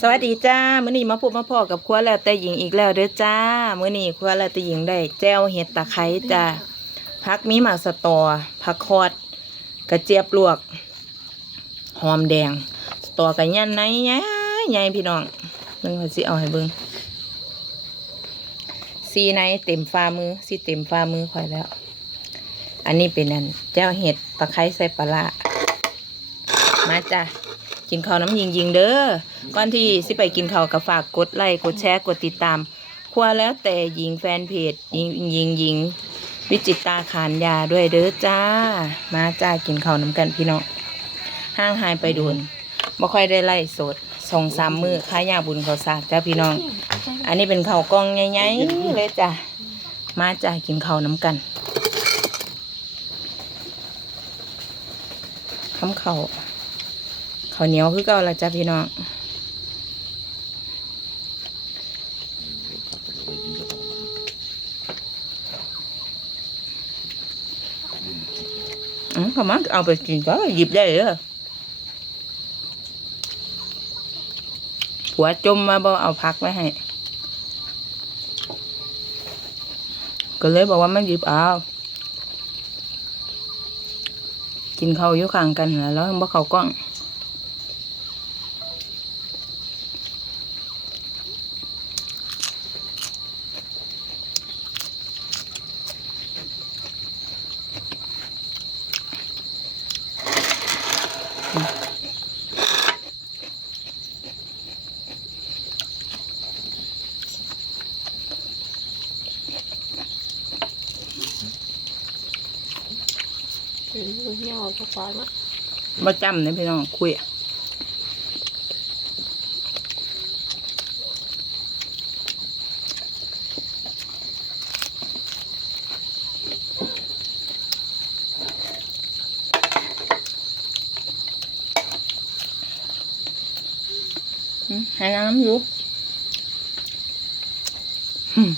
สวัสดีจ้ามื้อนี้มาพบมาพอกับครัวแล้วแต่หญิงอีกแล้วเด้อจ้ามื้อนี้ครัวแล้วแต่หญิงได้แจ้วเห็ดตะไคร้จ้าผักมีหมากสตอผักคอด กระเจี๊ยบลวก หอมแดง สตอกระยันไหนใหญ่ใหญ่พี่น้องเบิ่งว่าสิเอาให้เบิ่งสีในเต็มฝ่ามือสีเต็มฝ่ามือค่อยแล้ว อันนี้เป็นอันแจ้วเห็ดตะไคร้ใส่ปลาร้ามาจ้า กินข้าวน้ำยิงยิงๆเด้อก่อนที่สิไปกินข้าวก็ฝากกดไลค์กดแชร์กดติดตามครัวแล้วแต่หญิงแฟนเพจยิงยิงยิงวิจิตาขานยาด้วยเด้อจ้า มาจ้ากินข้าวน้ำกันพี่น้องห้างหายไปโดนบ่ค่อยได้ไล่สดสองสามมือค้ายาบุญเขาสากจ้าพี่น้อง อันนี้เป็นข้าวกล้องใหญ่ๆเลยจ้ามาจ้ากินข้าวน้ำกันคำข้าว ข้าวเหนียวคือเก่าละจ้ะพี่น้องอืมเขามาเอาไปกินก็หยิบได้เลยผัวจมมาบ่เอาพักไว้ให้ ก็เลยบอกว่ามันหยิบเอากินข้าวอยู่ข้างกันนั่นล่ะแล้วยังบ่เขากล้อง อืมเหี่ยวพอๆนะมาจำเนี่ยพี่น้องคุยอะอืมให้น้ำอยู่อืม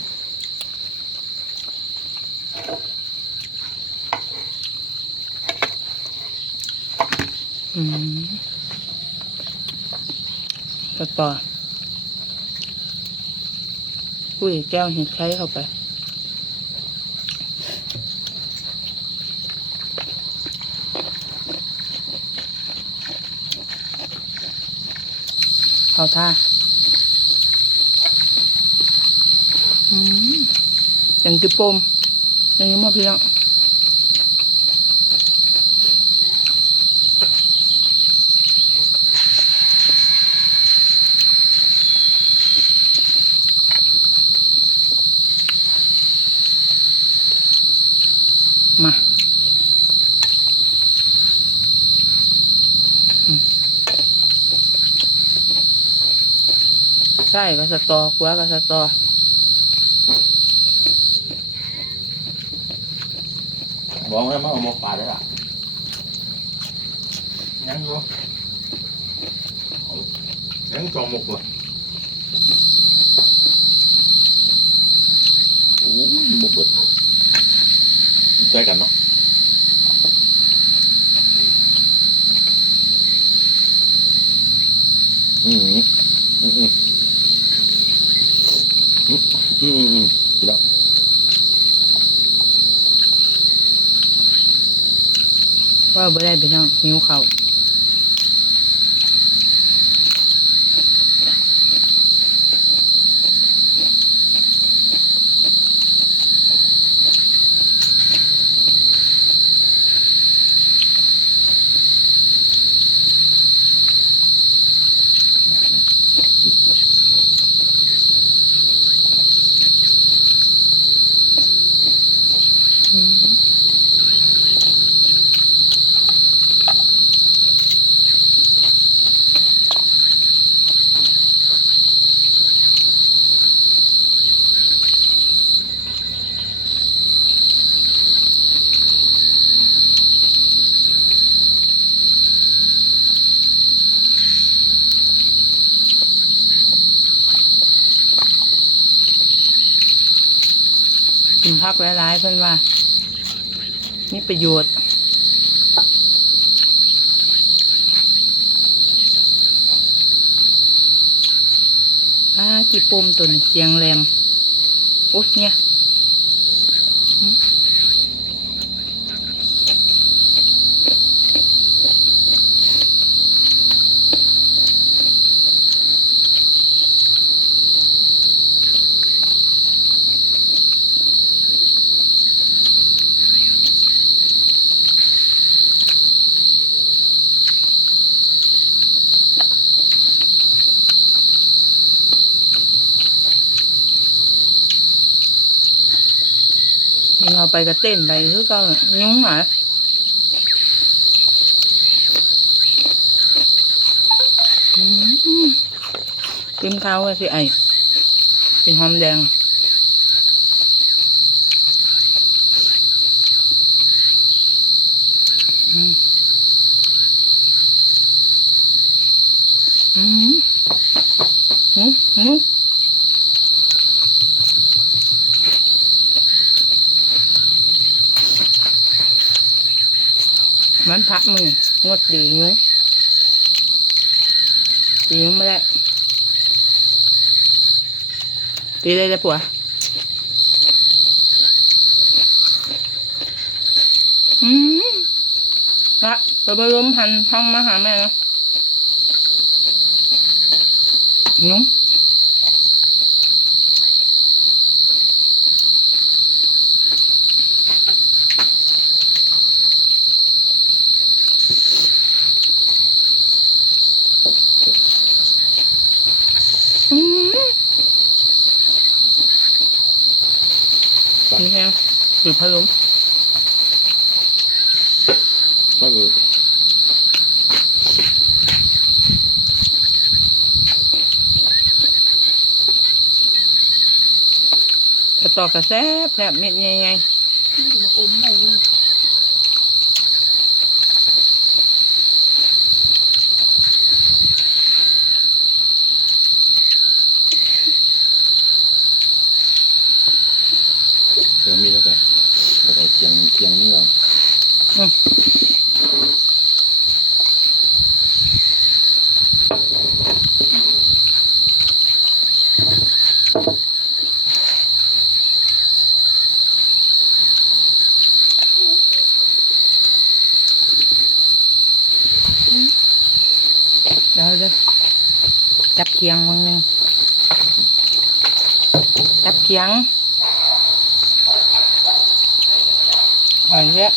อืม ต่อต่ออุ้ยแก้วเห็ดไข่เข้าไปเข้าท่าอืมอย่างกิโปมอย่างนี้มาพี่น้อง ใช่กับสตอกัวกับสตอบอกว่ามันเอามาปาดได้ล่ะยังอยู่เอายังจองหมกเลยโอ้ยหมกเบิดใกล้กันเนาะอืมอืมอืมอืมอืมอืมพี่น้อง ว่าบ่ได้พี่น้องหิวเขาว กินพักหลายๆเพื่อนว่านี่ประโยชน์อ่าจีปมตัวนี้เสียงแหลมโอ้ยเนี่ย เอาไปก็เต้นไปคือก็ยุ้งหรออืมกิมข้าวไว้สิไอเป็นหอมแดงอืมอืมอืม มันพักมืองดดียุ้งดียุ้งไม่ได้ตีเลยเลยผัวอืมละไปบรมพันท่องมาหาแม่นะนุ้ง นี่แฮงคือพัดลมก็คือกระตอกกระแซบแซบเม็ดใหญ่มาอมไหนนี่ เดี๋ยวมีแล้วไปเดี๋ยวไปเคียงเคียงนี่เรา ๆอืมเดี๋ยวจะจับเคียงมึงหนึงจับเคียงอ่อนเยอะ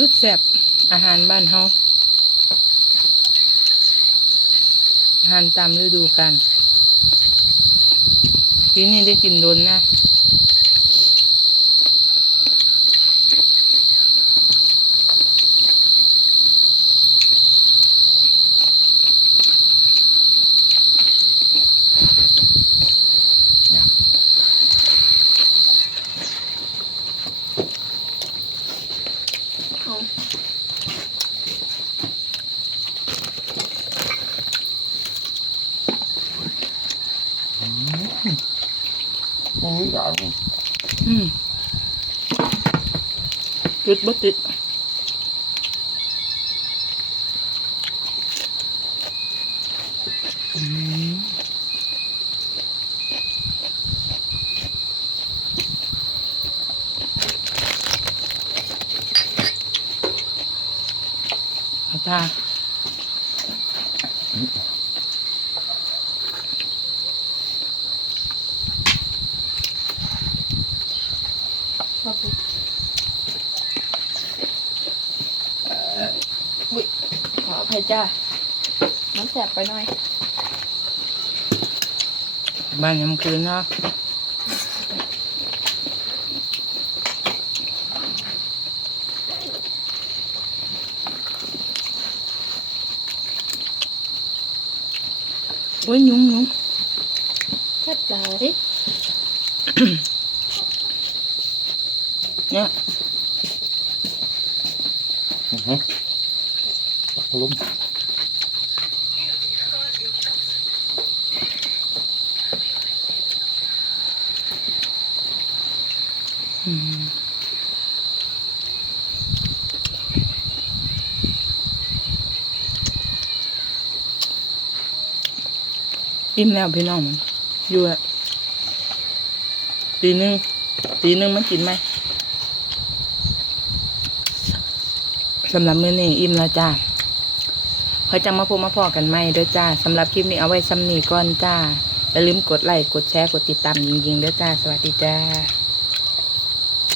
สุดแซ่บอาหารบ้านเฮาอาหารตามฤดูกาลปีนี้ได้กินโดนนะ เอา อืมด่าผมอืมติดบ่ติดอืมค่ะครับผม ขออภัยจ้ามันแสบไปหน่อย บ้านยำคืนเนาะโอ้ยยุงยุงแค่ไหนเนี่ยอือฮึปัก ลมอืมอิ่มแล้วพี่น้องมันอยู่อะตีหนึ่งตีหนึ่งมันกินไหมสำหรับมื้อนี้อิ่มแล้วจ้า คอยจะมาพบมาพอกันไหมเด้อจ้าสำหรับคลิปนี้เอาไว้ซ้ำนี้ก่อนจ้าอย่าลืมกดไลค์กดแชร์กดติดตามยิงๆเด้อจ้า สวัสดีจ้า